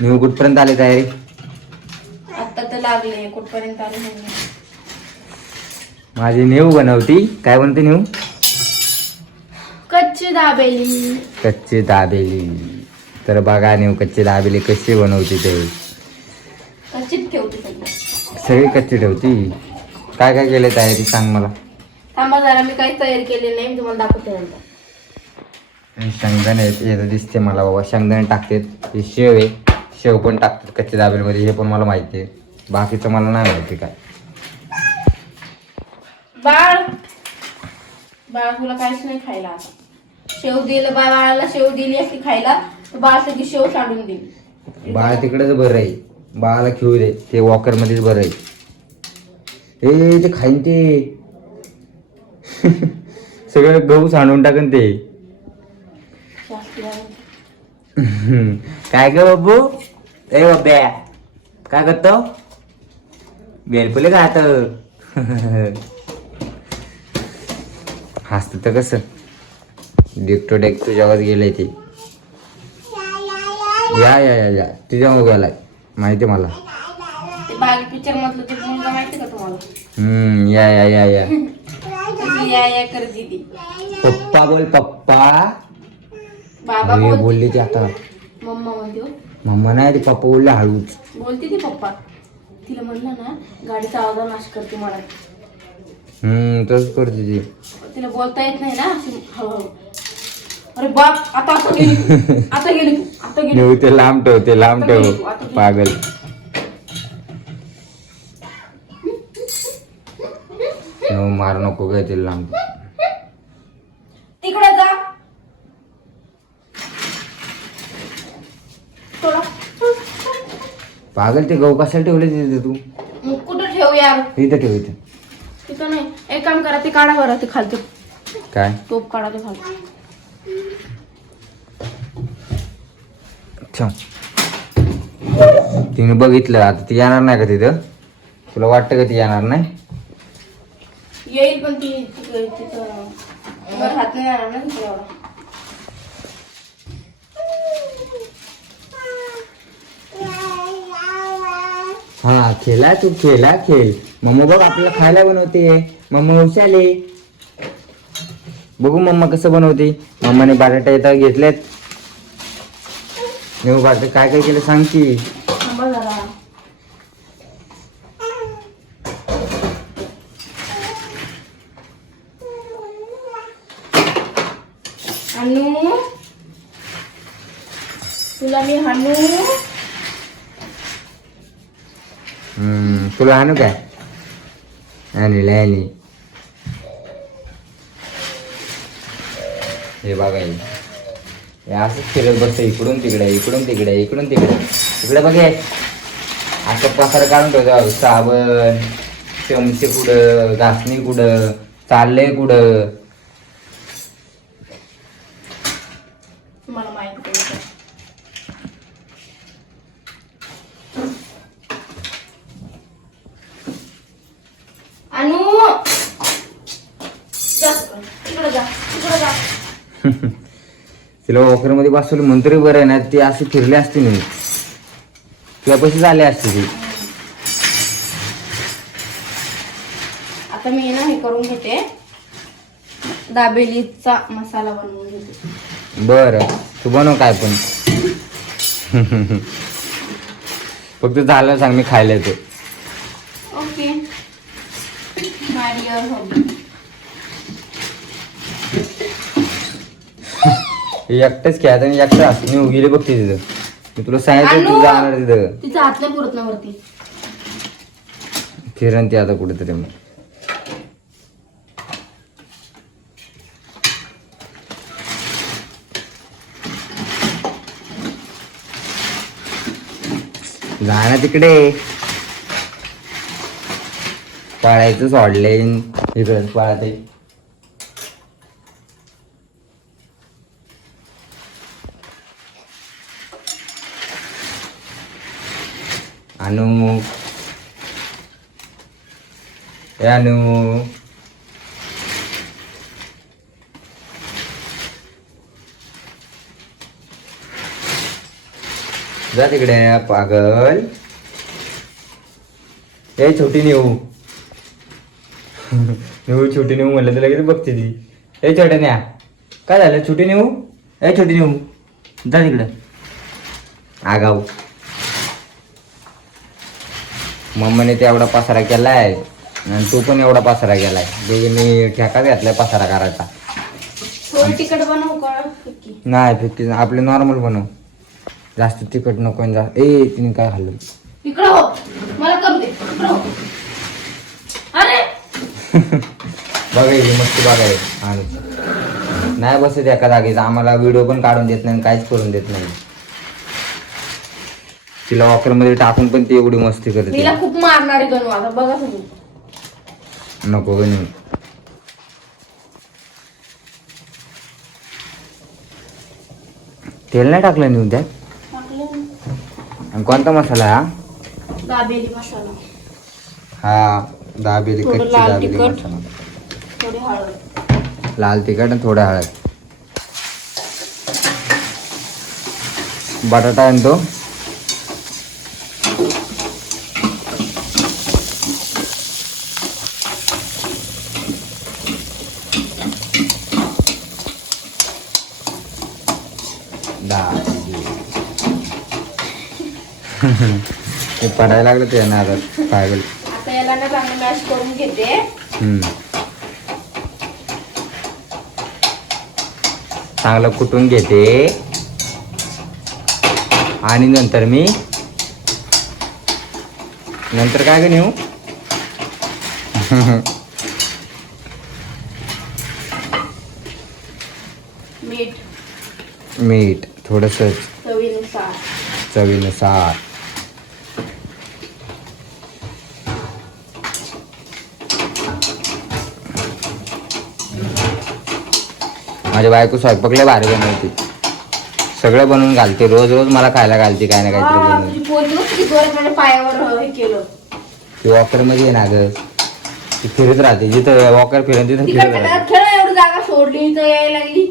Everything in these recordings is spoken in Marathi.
न्यू कुठपर्यंत आले तयारी? आता तर लागले, कुठपर्यंत आले नाही. माझी न्यू बनवती. काय बनते न्यू? कच्ची दाबेली. कच्ची दाबेली. तर बघा न्यू कच्ची दाबेली कशी बनवते ते. कच्चीच ठेवते सगळी कच्ची ठेवती. काय काय केले तयारी सांग मला. थांबा जरा, मी काही तयारी केलेली नाही, मी तुम्हाला दाखवते नंतर. शेंगदाणे येतं दिसते मला बाबा. शेंगदाणे टाकतात. हे शेव आहे. शेव पण टाकतात कच्च्या दाबेलीमध्ये, हे पण मला माहिती आहे. बाकीचं मला नाही माहिती काय. बाळ बाळ तुला काहीच नाही खायला आता. शेव दिलं बाळाला, शेव दिली असती खायला तर बाळ सगळी शेव सांडून दिली. बाळ तिकडेच बरं आहे. बाळाला खेळू दे, ते वॉकर मध्येच बरं आहे. ते खाईन ते. सगळं गहू सांडून टाकन ते. काय ग बाबू? ए बाब्या काय करतो? बेलपुले खात. हसत तर कसं डेक तुझ्यावर गेलंय ते. या या या या तुझ्या गेलाय माहिती मला. ते बाग पिक्चर मधलं ते मुलगा माहिती का तुम्हाला? या या या या या करते ती. पप्पा बोल पप्पा. बाबा बोलली ती आता. मम्मा म्हणते. मम्मा नाही ती पप्पा बोलले हळूच. बोलते ती पप्पा. तिला म्हणलं ना गाडीचा आवाज नाश करते मला. तसंच करते ती. तिला बोलता येत नाही ना अशी हळूहळू. अरे बाप आता आता गेली आता गेली आता गेली. नेऊ ते लांब ठेव, ते लांब ठेव पागल. मार नको काय ते लांब. तिकडे जा थोडा. पागल ते गहू कशाला ठेवले तिथे तू? कुठं ठेव यार? इथं ठेव इथं. तिथं नाही. एक काम करा, ते काढा बरं, ते खालचं काय टोप काढा, ते खालचं. अच्छा तिने बघितलं. आता ती येणार नाही का तिथं? तुला वाटतं का ती येणार नाही? येईल पण ती तिथं वर हात नाही येणार ना तिथं एवढा. हा खेळा तू, खेळा खेळ. मम्मा बघ आपल्याला खायला बनवते. मम्मा हुशाले. बघू मम्मा कसं बनवते. मम्माने बटाटा येतात घेतलेत. नेऊ बटाटे काय काय केलं सांग की. थांबा जरा. हनू तुला मी हनू. तुला आणू काय? आणले आणि हे बघा हे असंच फिरत बसतं इकडून तिकडे इकडून तिकडे इकडून तिकडे. इकडे बघे असं पसार काढून ठेवतो. साबण चमचे कुठं, घासणी कुठं, चाललंय कुठं. मला माहिती आहे. अनु तिकडे जा तिकडे जा. तिला वॉकर मध्ये बसवली म्हणतरी बरं आहे ना. ती अशी फिरली असती नाही तुला पैसे झाले असते ती. आता मी ना हे करून घेते, दाबेलीचा मसाला बनवून घेते. बरं तू बनव काय पण. फक्त झालं सांग मी खायला येतो. ओके माय हॉबी. एकटंच खेळायचं आणि एकटं असं मी गेले बघ तिथं. मी तुला सांगितलं तू जाणार तिथं. तिचा हात नाही पुरत ना वरती. फिरण ती आता कुठेतरी. मग जाणार तिकडे. पाळायचं सोडले इकडे पाळते. अनु ए अनु जा तिकडे पागल. ए छोटी नेऊ नेऊ छोटी नेऊ म्हणलं तर लगेच बघते ती. ए छोट्या न्या काय झालं छोटी नेऊ. ए छोटी नेऊ जा तिकडं आगाऊ. मम्मीने ते एवढा पसारा केलाय आणि तू पण एवढा पसारा केलाय. दोघींनी ठेका घातलाय पसारा करायचा. थोडं तिखट बनवू का फिक्की? नाही फिक्की आपले नॉर्मल बनव. जास्त तिखट नको आणि जास्त. ए तिने काय खाल्लं. इकडं हो मला करू दे. इकडं हो. अरे बघायची मस्त बघाय. आणि नाही बसत एका जागेचा. आम्हाला व्हिडिओ पण काढून देत नाही काहीच करून देत नाही. तिला वॉकर मध्ये टाकून पण ती एवढी मस्ती करते. तिला खूप मारणारे गणू आता बघा तुम्ही. नको गणू. तेल नाही टाकलं नेऊन त्यात. आणि कोणता मसाला हा. दाबेली मसाला. हा दाबेली थोडं कच्ची लाल दाबेली तिखट. मसाला. थोडी हळद. लाल तिखट आणि थोडा हळद. बटाटा आणि तो ते पडायला लागलं ते ना आता पागल. आता याला ना चांगलं मॅश करून घेते. चांगलं कुटून घेते आणि नंतर काय का नेऊ. मीठ थोडंसं चवीनुसार. माझ्या बायको स्वयंपाक लय भारी बनवते. सगळं बनवून घालते. रोज रोज मला खायला घालते काय ना काहीतरी बनवून. पायावर हे केलं. ती वॉकर मध्ये आहे ना ग. ती फिरत राहते जिथं वॉकर फिरत तिथं फिरत राहते. एवढी जागा सोडली तर यायला लागली.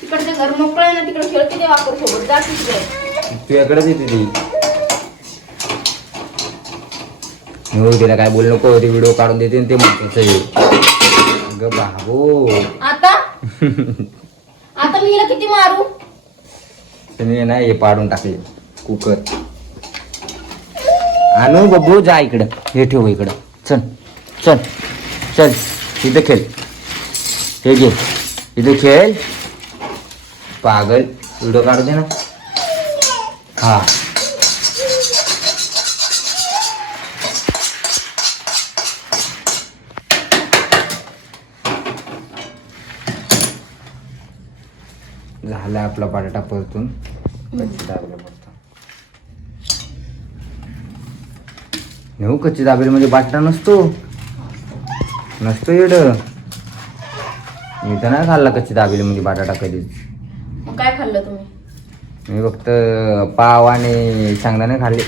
तिकडचं घर मोकळं आहे ना तिकडे खेळते ते वाकर सोबत जा तिकडे. तू इकडेच येते ती. तिला काय बोल नको. ती व्हिडिओ काढून देते ते म्हणते ग बाबू. आता आता मी हिला किती मारू. तुम्ही ना हे पाडून टाकले कुकर. आणू बबू जा इकडं. हे ठेव इकडं. चल चल चल इथं खेळ. हे घे इथं खेळ. पागल व्हिडिओ काढू दे ना. हा झाला आपला बटाटा परतून. कच्ची दाबेली म्हणजे बटाटा नसतो एवढ. मी तर नाही खाल्ला कच्ची दाबेली म्हणजे बटाटा कधीच. मग काय खाल्लं तुम्ही. मी फक्त पाव आणि शेंगदाणे खाल्ले.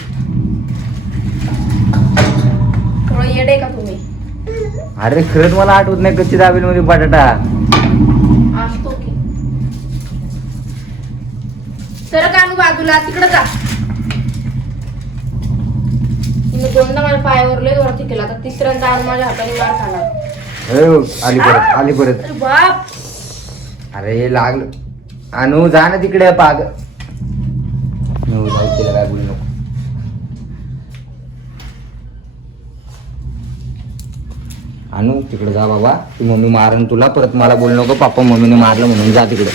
थोडं येडे का तुम्ही. अरे खरंच मला आठवत नाही कच्ची दाबेली मध्ये बटाटा असतो की. तर कानू बाजूला तिकडे जा. तिने दोनदा माझ्या पायावर लय वरती केला. आता तिसऱ्यांदा आज माझ्या हाताने मार खाला. आली परत. अरे बाप. अरे लागलं. आणू जा ना तिकडे पाग. जाऊ तिला काय बोलू नको. आणू तिकडे जा बाबा. ती मम्मी मारन तुला. परत मला बोलू नको पप्पा मम्मीने मारलं म्हणून. जा तिकडे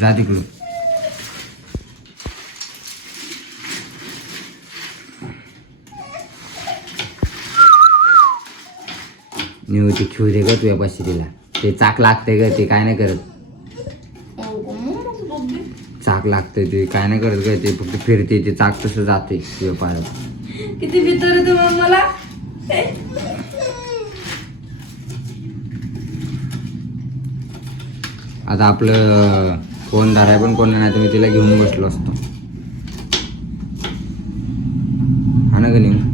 जा तिकडून. नेऊ ती खेळू दे ग तुझ्या पाशी तिला. ते चाक लागतंय ग. ते काय नाही करत. चाक लागतंय ते काय नाही करत ग. ते फक्त फिरते. ते चाक तसं जाते तुझ्या पायात. किती भीतर आहे तुम्ही मला. आता आपलं फोन धराय पण कोण नाही. तुम्ही तिला घेऊन बसलो असतो हा ना ग नेऊ.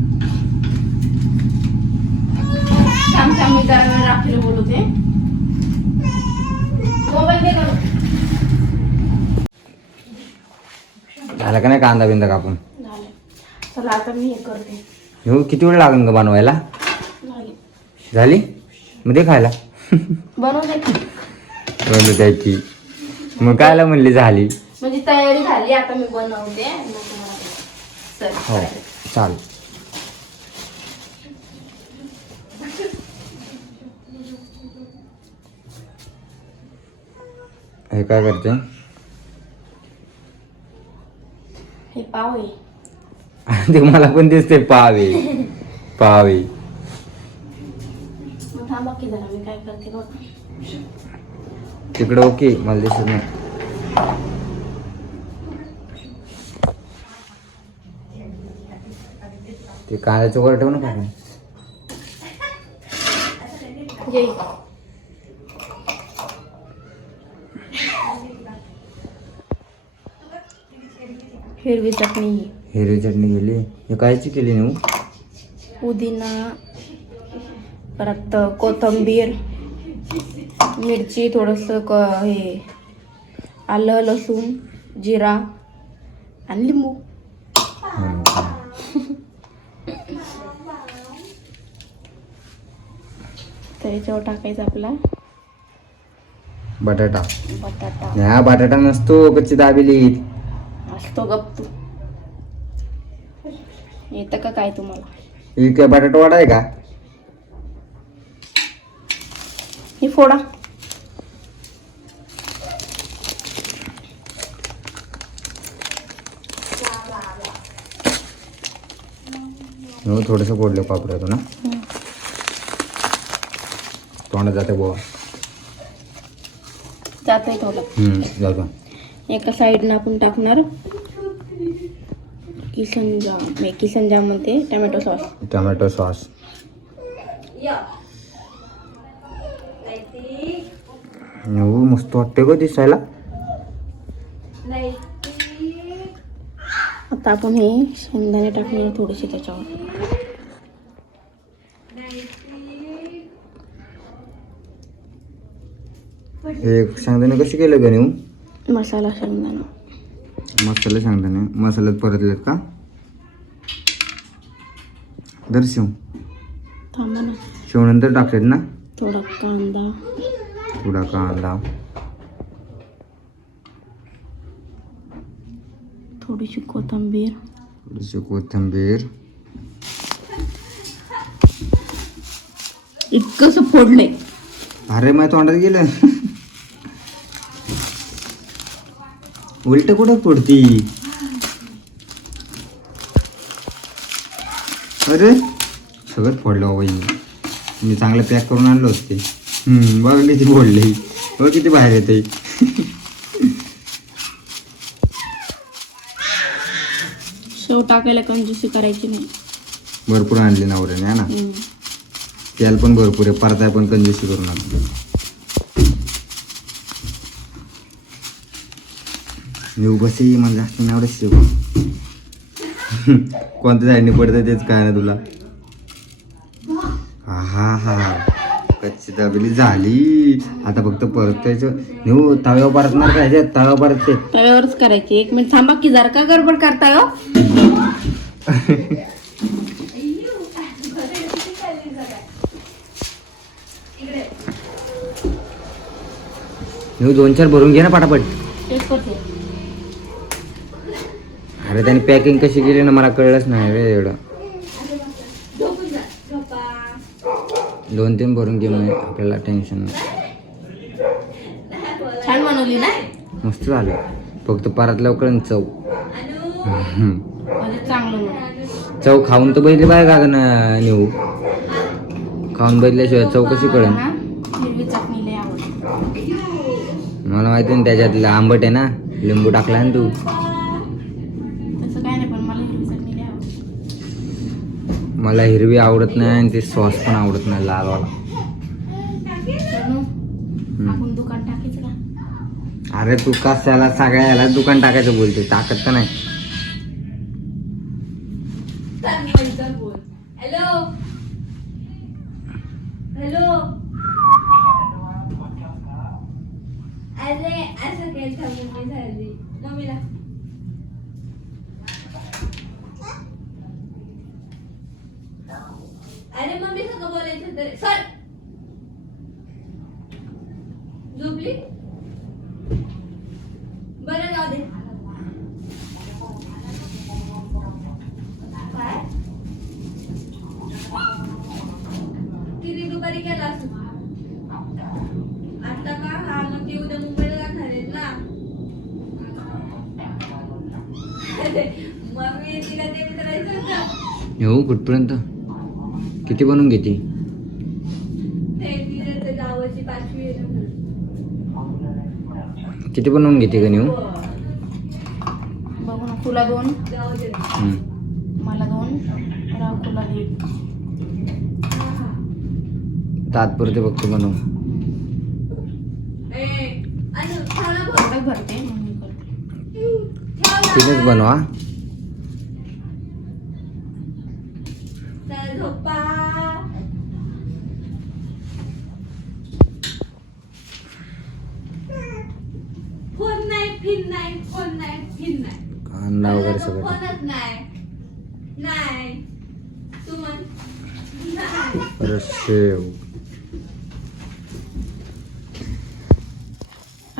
मी जरा राखीला बोलवते. मोबाईल दे. झाला का नाही कांदा बिंदा कापून? झालं. चला आता मी हे करते. हो किती वेळ लागेल का बनवायला? झाली. झाली मग दे खायला. बनवते की. बनवू त्याची मग कायला म्हणली झाली? म्हणजे तयारी झाली आता मी बनवते मग तुम्हाला चल. हो चालेल. हे काय करते? हे पाव आहे. ते मला पण दिसते पावे पावे. मग थांबा की जरा मी काय करते बघ. तिकडं ओके मला दिसत नाही. ते कांद्याचं वर ठेव ना का? ये. हिरवी चटणी, हिरवी चटणी केली. हे कायची केली नाही? पुदिना, परत कोथिंबीर, मिरची, थोडंसं हे आलं लसूण जिरा आणि लिंबू. तर याच्यावर टाकायचं आपला बटाटा. बटाटा हा बटाटा नसतो, कच्ची दाबेली असतो. गप्पू येतं का काय तुम्हाला? ही काय बटाटा वाडा आहे का? हे फोडा. हो थोडंसं फोडलं पापड्यातून ना तोंडात जाते बोवा. जातंय थोडं. जाऊ. एका साईडनं आपण टाकणार किसन जाम म्हणते टमॅटो सॉस. Tomato sauce. मस्त वाटते ग दिसायला. आता आपण हे शेंगदाणे टाकणार थोडेसे त्याच्यावर. हे शेंगदाणे कशी केलं का नेऊ? मसाला शेंगदाणा. मसाला शेंगदाणे मसाल्यात परतलेत का? दर शेव थांबा ना. शेवनंतर टाकलेत ना? थोडा कांदा. थोडा कांदा. थोडीशी कोथिंबीर. थोडीशी कोथिंबीर. इतकंसं फोडलंय. अरे माझ्या तोंडात गेलं. उलट कुठं फोडती? अरे सगळं फोडलं बाबा. मी चांगलं पॅक करून आणलं होतं ते. बघा किती फोडले. बघ किती बाहेर येते. शेव टाकायला कंजूसी करायची नाही. भरपूर आणली नवऱ्याने है ना. तेल पण भरपूर आहे. परताय पण कंजूसी करून आणली. येऊ बसे मला जास्त नाही आवडत शेव. कोणत्या साईडने पडतं तेच काय ना तुला. हा हा कच्ची दाबेली झाली. आता फक्त परतायचं. नेऊ तव्यावर परतणार काय? तव्यावर परतते. तव्यावरच करायची. 1 मिनिट थांबा की जरा का गडबड करताय हो? नेऊ 2-4 भरून घे ना पटापट. तेच करते. अरे त्याने पॅकिंग कशी केली ना मला कळलंच नाही रे एवढं. 2-3 भरून घे मग आपल्याला टेन्शन नाही. छान बनवली ना. मस्त झालं. फक्त परतल्यावर कळण चव. म्हणजे चांगलं बनव. चव खाऊन तर बघितली पाहिजे का ना नेऊ. खाऊन बघितल्याशिवाय चव कशी कळण? हिरवी चटणी लय आवडते. मला माहिती ना त्याच्यातलं आंबट आहे ना. लिंबू टाकला ना तू. तसं काय नाही पण मला हिरवी चटणी लय आवडते. मला हिरवी आवडत नाही आणि ते सॉस पण आवडत नाही लालवाला. आपण दुकान टाकायचं का? अरे तू कशाला सगळ्या याला दुकान टाकायचं बोलते. टाकत तर नाही. Hello hello. अरे असं केलं मम्मी झाली मम्मीला. तरी सर झोपली बरं जाऊ दे काय तिने दुपारी केला असं आता का हा मग ती उद्या मुंबईला जाणार आहेत ना मग मी तिला ते विचारायचं होतं येऊ कुठपर्यंत किती बनवून घेते ते तिला जावची 5वी आहे ना म्हणून. किती बनवून घेते का नेऊ बघू ना तुला 2 जाऊ दे मला 2 राहुला 1 तात्पुरते बघतो बनवून भरते मग मी करते तिनेच बनवा झोपा फोन नाही फिन नाही फोन नाही फिन नाही कांदा वगैरे सगळं फोनच नाही नाही तू म्हण नाही. परत शेव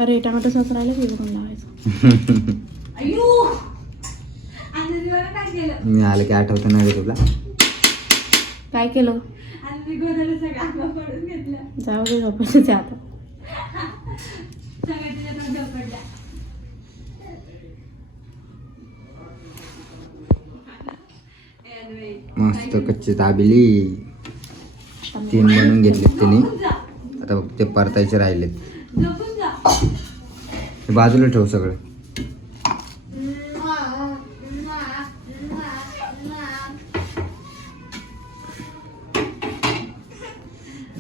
अरे टमाटर सॉस राहिलं की करून लावायचं अयो आणि मला काय केलं मी आलं की आठवतं नाही रे तुला काय केलं आणि मी गोदाला सगळं अंगा पडून घेतलं जाऊ दे झोपायचं आता सगळं तिच्यात झोपडल्या मस्त कच्ची दाबेली 3 बनवून घेतलेत त्यांनी आता फक्त ते परतायचे राहिलेत झोपून जा हे बाजूला ठेव सगळं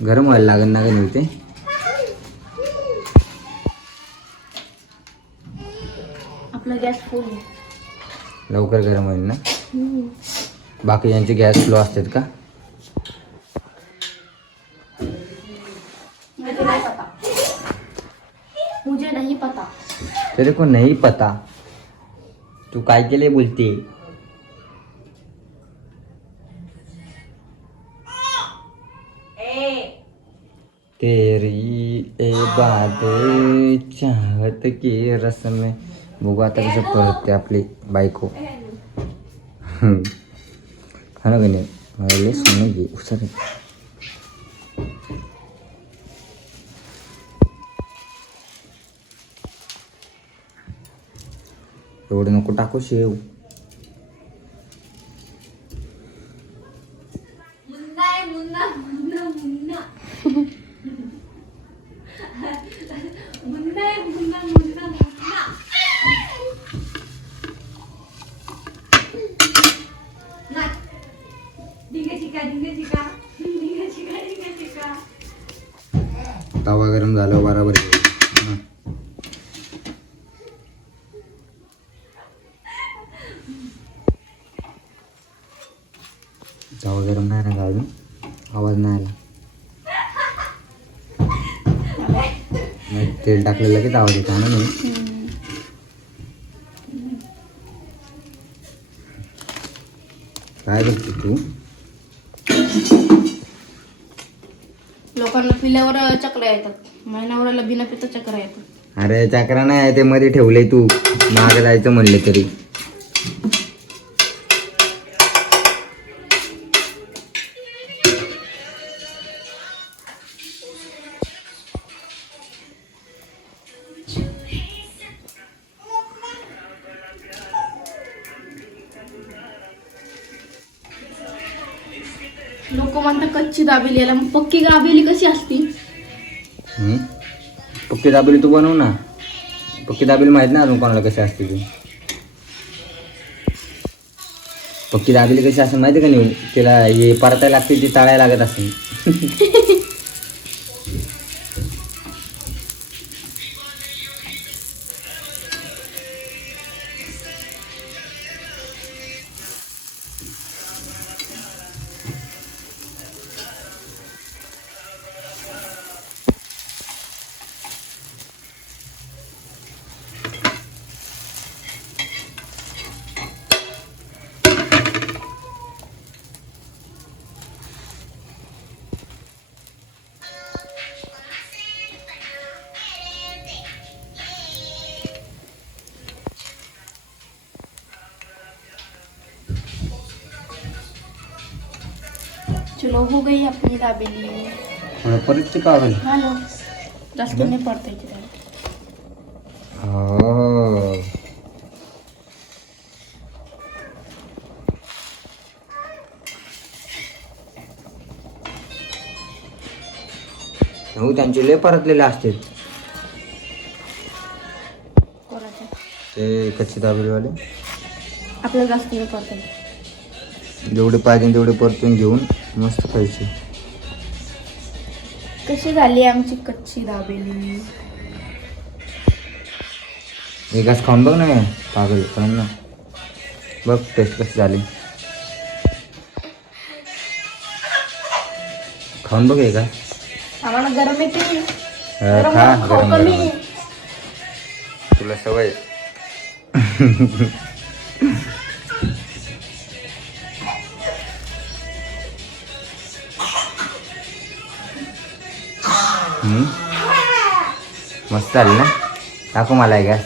गरम व्हायला लागेल ना का ते आपला गॅस फुल लवकर गरम होईल ना बाकी यांचे गॅस स्लो असतात का मुझे नहीं पता तेरे को नहीं पता तू काय केले बोलते तेरी ए बात चाहत की रस में बघू आता कसं पळते आपली बायको हा ना गणे मला सोनं घे उसर एवढं नको टाकू शेव मुन्ना आहे मुन्ना मुन्ना मुन्ना मुन्ना आहे मुन्ना मुन्ना मुन्ना नाही डिंगे चिका डिंगे चिका डिंगे चिका डिंगे चिका तवा गरम झालं बराबर घे. हं. तवा गरम नाही ना अजून आवाज नाही आला नाही, तेल टाकलेलं की आवाज येतो ना मी काय बघते तू लोकांना पिल्यावर चक्र येतात महिनावराला बिना पिता चक्र येतात अरे चक्रा नाही ते मध्ये ठेवलंय तू मागे जायचं म्हणले तरी लोक म्हणतात कच्ची दाबेली याला मग पक्की दाबेली कशी असती पक्की दाबेली तू बनव ना पक्की दाबेली माहित नाही अजून कोणाला कशी असते ती पक्की दाबेली कशी असते माहिती का नाही तिला हे परतायला लागते ती तळायला लागत असते चलो हो गई अपनी दाबेली. परत ते पागल. हॅलो जास्त नाही पडते तिथे. हो हो त्यांचे लय परतलेले असते कोणाचे ते कच्चे दाबेलीवाले. आपल्याला जास्त नाही पडते. जेवढे पाहिजे तेवढे परतून घेऊन मस्त खायचे. कशी झाली आमची कच्ची दाबेली. एक घास खाऊन बघ ना पागल खाऊन ना बघ टेस्ट कशी झाली. खाऊन बघ एक घास. आम्हाला गरम येते. खा गरम गरम. तुला सवय. मस्त झाली ना. टाकू मला एक घास.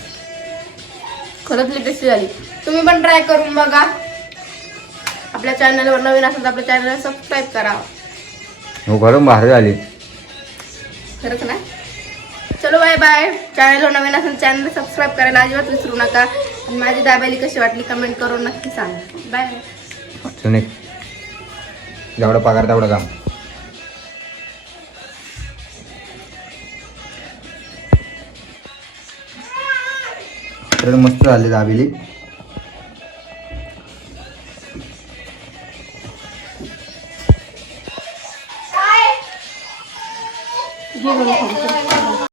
खरंच लई टेस्टी झाली. तुम्ही पण ट्राय करून बघा. आपल्या चॅनलवर नवीन असेल तर आपल्या चॅनलला सबस्क्राईब करा. हो खरं भारी झाली. खरंच ना. चलो बाय बाय. चॅनलवर नवीन असेल चॅनल सबस्क्राईब करायला अजिबात विसरू नका. आणि माझी दाबेली कशी वाटली कमेंट करून नक्की सांगा. Bye bye. चल निघ. जेवढा पगार तेवढं काम. तर मस्त झाली दाबेली. घे बरं खाऊन.